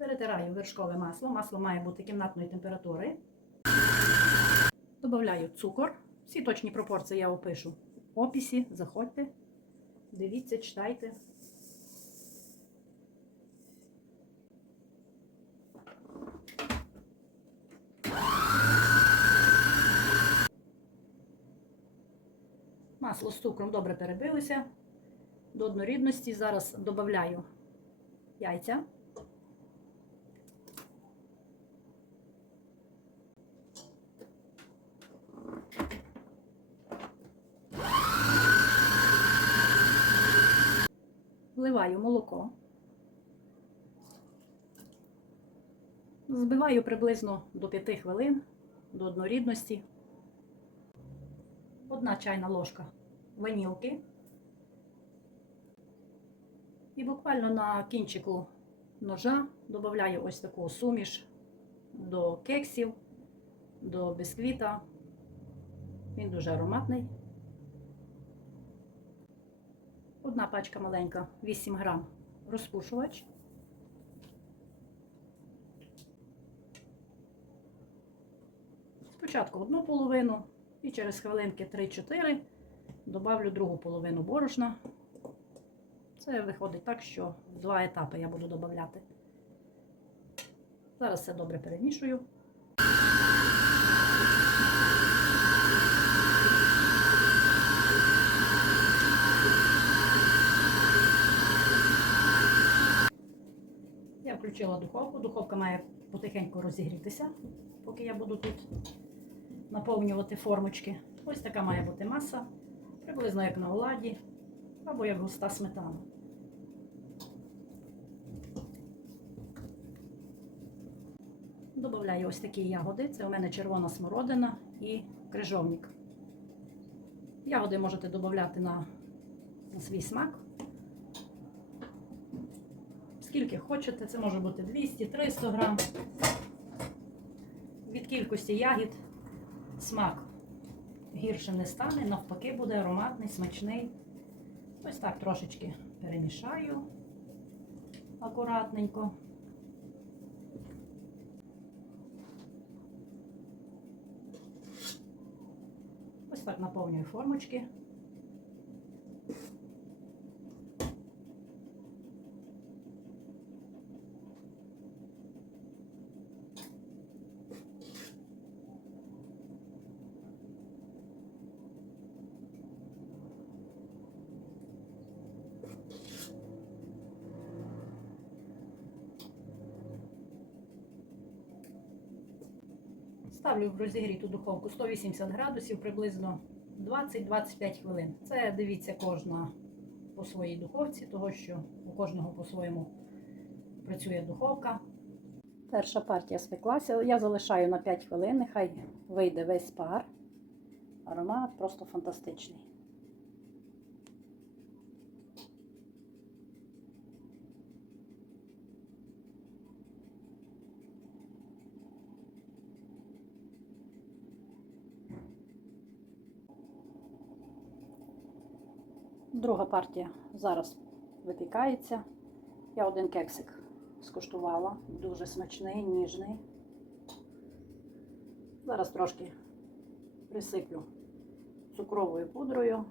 Перетираю вершкове масло. Масло має бути кімнатної температури. Добавляю цукор. Всі точні пропорції я опишу в описі. Заходьте, дивіться, читайте. Масло з цукром добре перебилося до однорідності. Зараз додаю яйця. Вливаю молоко. Збиваю приблизно до 5 хвилин до однорідності. Одна чайна ложка ванілки. І буквально на кінчику ножа додаю ось таку суміш до кексів, до бісквіта. Він дуже ароматний. Одна пачка маленька, 8 грам розпушувач. Спочатку одну половину і через хвилинки 3-4 добавлю другу половину борошна. Це виходить так, що два етапи я буду додавати. Зараз все добре перемішую. Я включила духовку. Духовка має потихеньку розігрітися, поки я буду тут наповнювати формочки. Ось така має бути маса, приблизно як на оладі або як густа сметана. Добавляю ось такі ягоди. Це у мене червона смородина і крижовник. Ягоди можете додати на, на свій смак. Скільки хочете, це може бути 200-300 грам. Від кількості ягід смак гірше не стане, навпаки, буде ароматний, смачний. Ось так трошечки перемішаю акуратненько. Ось так наповнюю формочки. Ставлю в розігріту духовку 180 градусів, приблизно 20-25 хвилин. Це дивіться кожна по своїй духовці, того що у кожного по-своєму працює духовка. Перша партія спеклася. Я залишаю на 5 хвилин, нехай вийде весь пар. Аромат просто фантастичний. Друга партія зараз випікається. Я один кексик скуштувала, дуже смачний, ніжний. Зараз трошки присиплю цукровою пудрою